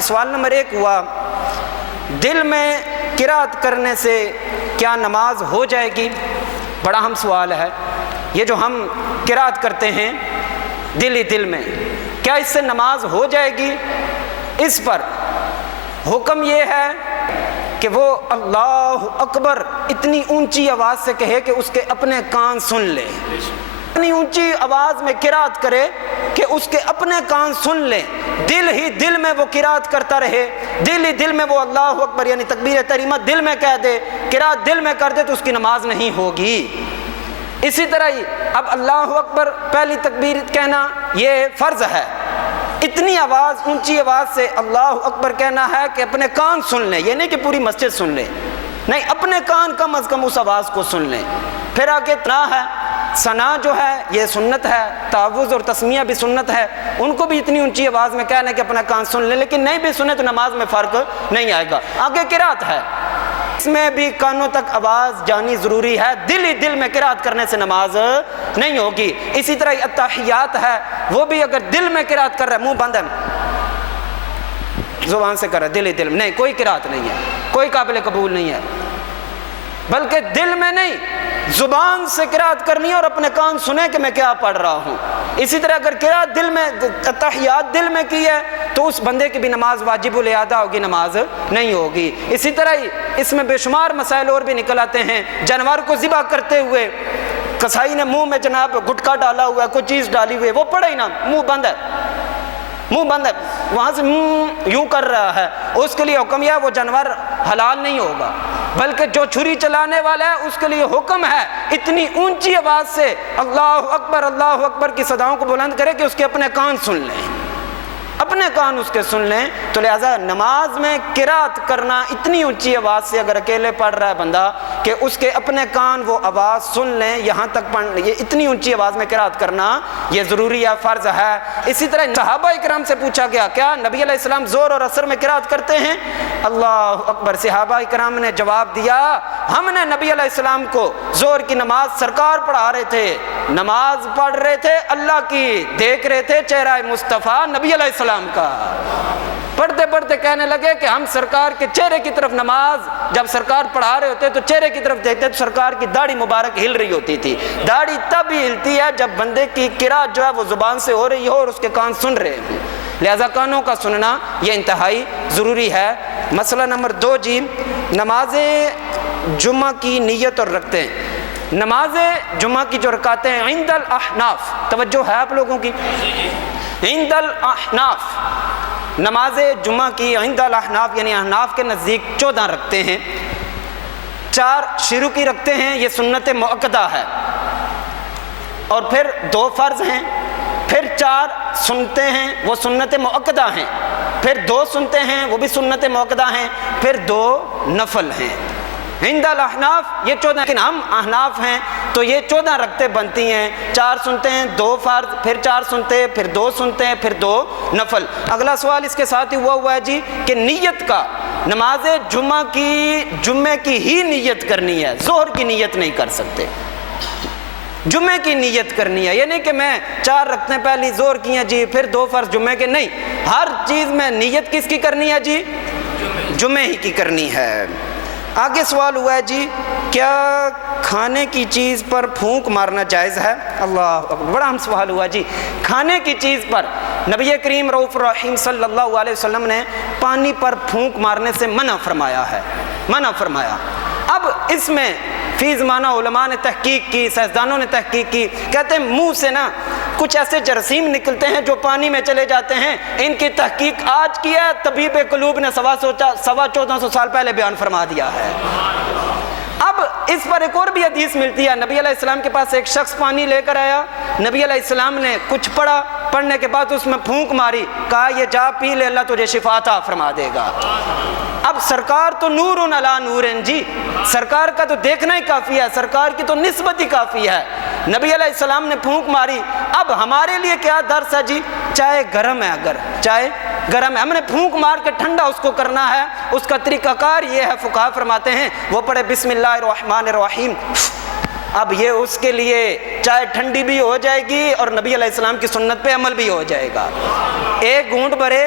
سوال نمبر 1 ہوا، دل میں قرات کرنے سے کیا نماز ہو جائے گی؟ بڑا اہم سوال ہے یہ جو ہم قرات کرتے ہیں دل ہی دل میں، کیا اس سے نماز ہو جائے گی؟ اس پر حکم یہ ہے کہ وہ اللہ اکبر اتنی اونچی آواز سے کہے کہ اس کے اپنے کان سن لے، اتنی اونچی آواز میں قرات کرے کہ اس کے اپنے کان سن لیں، دل ہی دل میں وہ قرات کرتا رہے، دل ہی دل میں وہ اللہ اکبر یعنی تکبیر تحریمہ دل میں کہہ دے، قرات دل میں کر دے تو اس کی نماز نہیں ہوگی۔ اسی طرح ہی اب اللہ اکبر پہلی تکبیر کہنا یہ فرض ہے، اتنی آواز اونچی آواز سے اللہ اکبر کہنا ہے کہ اپنے کان سن لیں، یہ نہیں کہ پوری مسجد سن لیں، نہیں اپنے کان کم از کم اس آواز کو سن لیں۔ پھر آگے ثنا ہے، ثنا جو ہے یہ سنت ہے، تعوذ اور تسمیہ بھی سنت ہے، ان کو بھی اتنی اونچی آواز میں کہنا ہے کہ اپنا کان سن لیں، لیکن نہیں بھی سنے تو نماز میں فرق نہیں آئے گا۔ آگے قرات ہے، اس میں بھی کانوں تک آواز جانی ضروری ہے، دل ہی دل میں قرات کرنے سے نماز نہیں ہوگی۔ اسی طرح التحیات ہے، وہ بھی اگر دل میں قرات کر رہا ہے، منہ بند ہے، زبان سے کر رہا ہے، دل ہی دل میں نہیں، کوئی قرات نہیں ہے، کوئی قابل قبول نہیں ہے، بلکہ دل میں نہیں زبان سے قرات کرنی ہے اور اپنے کان سنے کہ میں کیا پڑھ رہا ہوں۔ اسی طرح اگر قرات دل میں تحیات دل میں کی ہے تو اس بندے کی بھی نماز واجب الادا ہوگی، نماز نہیں ہوگی۔ اسی طرح ہی اس میں بے شمار مسائل اور بھی نکل آتے ہیں، جانور کو ذبح کرتے ہوئے کسائی نے منہ میں جناب گٹکا ڈالا ہوا ہے، کوئی چیز ڈالی ہوئی ہے، وہ پڑھے ہی نا، منہ بند ہے، منہ بند ہے، وہاں سے یوں کر رہا ہے، اس کے لیے حکم یہ ہے وہ جانور حلال نہیں ہوگا، بلکہ جو چھری چلانے والا ہے اس کے لیے حکم ہے اتنی اونچی آواز سے اللہ اکبر کی صداؤں کو بلند کرے کہ اس کے اپنے کان سن لیں، اپنے کان اس کے سن لیں۔ تو لہٰذا نماز میں قرات کرنا اتنی اونچی آواز سے اگر اکیلے پڑھ رہا ہے بندہ کہ اس کے اپنے کان وہ آواز سن لیں، یہاں تک پڑھ یہ اتنی اونچی آواز میں قرات کرنا یہ ضروری ہے، فرض ہے۔ اسی طرح صحابہ اکرام سے پوچھا گیا کیا نبی علیہ السلام زور اور عصر میں قرات کرتے ہیں؟ اللہ اکبر، صحابہ اکرام نے جواب دیا ہم نے نبی علیہ السلام کو زور کی نماز سرکار پڑھا رہے تھے، نماز پڑھ رہے تھے اللہ کی، دیکھ رہے تھے چہرہ مصطفیٰ نبی علیہ السلام کا، پڑھتے پڑھتے کہنے لگے کہ ہم سرکار کے چہرے کی طرف نماز جب سرکار پڑھا رہے ہوتے تو چہرے کی طرف دیکھتے تو سرکار کی داڑھی مبارک ہل رہی ہوتی تھی۔ داڑھی تب ہی ہلتی ہے جب بندے کی قرات جو ہے وہ زبان سے ہو رہی ہو اور اس کے کان سن رہے ہوں، لہذا کانوں کا سننا یہ انتہائی ضروری ہے۔ مسئلہ نمبر 2 جی، نماز جمعہ کی نیت اور رکھتے ہیں۔ نماز جمعہ کی جو رکعتیں ہیں عند الاحناف، توجہ ہے آپ لوگوں کی، عند الاحناف نماز جمعہ کی عند الاحناف یعنی احناف کے نزدیک 14 رکھتے ہیں، 4 شروع کی رکھتے ہیں، یہ سنت مؤکدہ ہے، اور پھر 2 فرض ہیں، پھر 4 سنتے ہیں وہ سنت مؤکدہ ہیں، پھر 2 سنتے ہیں وہ بھی سنت مؤکدہ ہیں، پھر 2 نفل ہیں۔ عند الاحناف یہ 14، لیکن ہم احناف ہیں تو یہ 14 رکعتیں بنتی ہیں، 4 سنتے ہیں، 2 فرض، پھر 4 سنتے ہیں، پھر 2 سنتے ہیں، پھر 2 نفل۔ اگلا سوال اس کے ساتھ ہی ہوا ہے جی کہ نیت کا، نماز جمعہ کی جمعے کی ہی نیت کرنی ہے، ظہر کی نیت نہیں کر سکتے، جمعے کی نیت کرنی ہے، یہ نہیں کہ میں 4 رکعتیں پہلی ظہر کی ہیں جی پھر 2 فرض جمعے کے، نہیں، ہر چیز میں نیت کس کی کرنی ہے جی؟ جمعے ہی کی کرنی ہے۔ آگے سوال ہوا ہے جی کیا کھانے کی چیز پر پھونک مارنا جائز ہے؟ اللہ اکبر، بڑا اہم سوال ہوا جی۔ کھانے کی چیز پر نبی کریم رؤوف الرحیم صلی اللہ علیہ وسلم نے پانی پر پھونک مارنے سے منع فرمایا ہے، منع فرمایا۔ اب اس میں فی زمانہ علماء نے تحقیق کی، سائنسدانوں نے تحقیق کی، کہتے ہیں منہ سے نا کچھ ایسے جراثیم نکلتے ہیں جو پانی میں چلے جاتے ہیں، ان کی تحقیق آج کی ہے، طبیب قلوب نے 1450 سال پہلے بیان فرما دیا ہے۔ اب اس پر ایک اور بھی حدیث ملتی ہے، نبی علیہ السلام کے پاس ایک شخص پانی لے کر آیا، نبی علیہ السلام نے کچھ پڑھا، پڑھنے کے بعد اس میں پھونک ماری، کہا یہ جا پی لے، اللہ تجھے شفا عطا فرما دے گا۔ اب سرکار تو نور علی نور جی، سرکار کا تو دیکھنا ہی کافی ہے، سرکار کی تو نسبت ہی کافی ہے، نبی علیہ السلام نے پھونک ماری۔ اب ہمارے لیے کیا درس ہے جی؟ چائے گرم ہے، اگر چائے گرم ہے ہم نے پھونک مار کے ٹھنڈا اس کو کرنا ہے، اس کا طریقہ کار یہ ہے، فقہا فرماتے ہیں وہ پڑھے بسم اللہ الرحمن الرحیم، اب یہ اس کے لیے چائے ٹھنڈی بھی ہو جائے گی اور نبی علیہ السلام کی سنت پہ عمل بھی ہو جائے گا۔ ایک گھونٹ بھرے